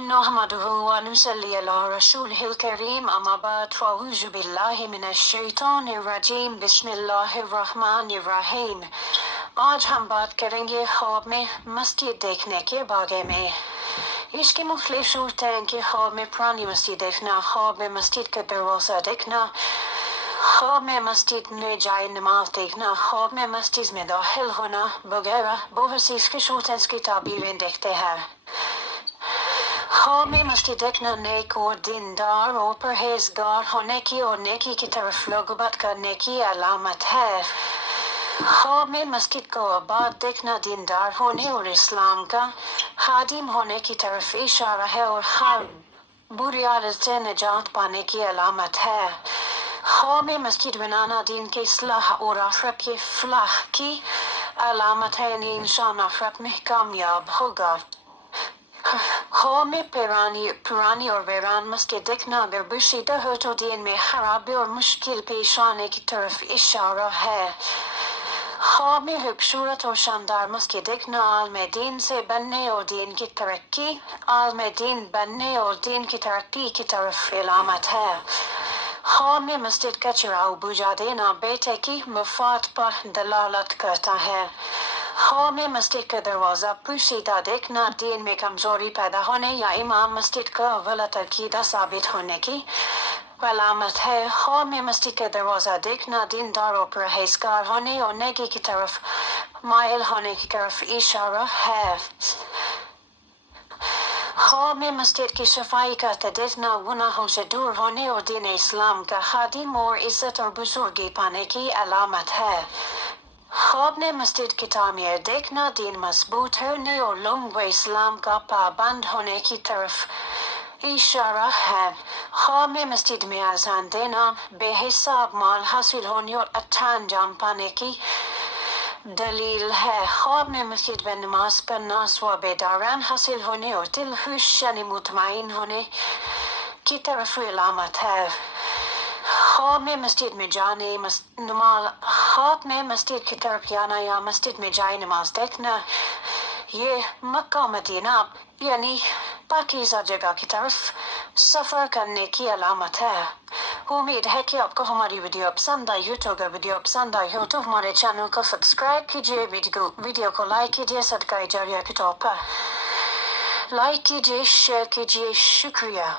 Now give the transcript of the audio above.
نحمده ونصلي على رسوله الكريم اما بعد فاعوذ بالله من الشیطان الرجیم بسم اللہ الرحمن الرحیم۔ آج ہم بات کریں گے خواب میں مسجد دیکھنے کے بارے میں۔ اس کی مختلف صورتیں ہیں کہ خواب میں پرانی مسجد دیکھنا، خواب میں مسجد کا دروازہ دیکھنا، خواب میں مسجد میں جائے نماز دیکھنا، خواب میں مسجد میں داخل ہونا وغیرہ بہت سی اس کی صورتیں، اس کی تعبیریں دیکھتے ہیں۔ خواب میں مسجد دیکھنا نیک اور دیندار اور پرہیزگار ہونے کی اور نیکی کی طرف رغبت کرنے کی علامت ہے۔ خواب میں مسجد کو آباد دیکھنا دیندار ہونے اور اسلام کا خادم ہونے کی طرف اشارہ ہے اور ہر بری عادت سے نجات پانے کی علامت ہے۔ خواب میں مسجد بنانا دین کی اصلاح اور آخرت کی فلاح کی علامت ہے، یعنی انسان آخرت میں کامیاب ہوگا۔ خواب میں پرانی اور ویران مسجد دیکھنا اگر بشیدہ ہو تو دین میں خرابی اور مشکل پیش آنے کی طرف اشارہ ہے۔ خواب میں خوبصورت اور شاندار مسجد دیکھنا عالم دین سے بننے اور دین کی ترقی کی طرف علامت ہے۔ خواب میں مسجد کا چراغ بجھا دینا بیٹے کی وفات پر دلالت کرتا ہے۔ خواب میں مسجد کا دروازہ پوشیدہ دیکھنا دین میں کمزوری پیدا ہونے یا امام مسجد کا غلط عقیدہ ثابت ہونے کی علامت ہے۔ خواب میں مسجد کا دروازہ دیکھنا دیندار اور پرہیزگار ہونے اور نیکی کی طرف مائل ہونے کی طرف اشارہ ہے۔ خواب میں مسجد کی صفائی کرتے دیکھنا گناہوں سے دور ہونے اور دین اسلام کا خادم اور عزت اور بزرگی پانے کی علامت ہے۔ خواب میں مسجد کی تعمیر دیکھنا دین مضبوط ہونے اور لوگوں اسلام کا پابند ہونے کی طرف اشارہ ہے۔ خواب میں مسجد میں اذان دینا بے حساب مال حاصل ہونے اور اچھا انجام پانے کی دلیل ہے۔ خواب میں مسجد میں نماز پڑھنا ثواب داران حاصل ہونے اور دل خوش یعنی مطمئن ہونے کی طرف علامت ہے۔ خواب میں مسجد میں خواب میں مسجد کی طرف جانا یا مسجد میں جائے نماز دیکھنا یہ مکہ مدینہ یعنی پاکیزہ جگہ کی طرف سفر کرنے کی علامت ہے۔ امید ہے کہ آپ کو ہماری ویڈیو پسند آئی ہو، تو اگر ویڈیو پسند آئی ہو تو ہمارے چینل کو سبسکرائب کیجیے، ویڈیو کو لائک کیجیے، صدقہ جاریہ کے طور پر لائک کیجیے، شیئر کیجیے، شکریہ۔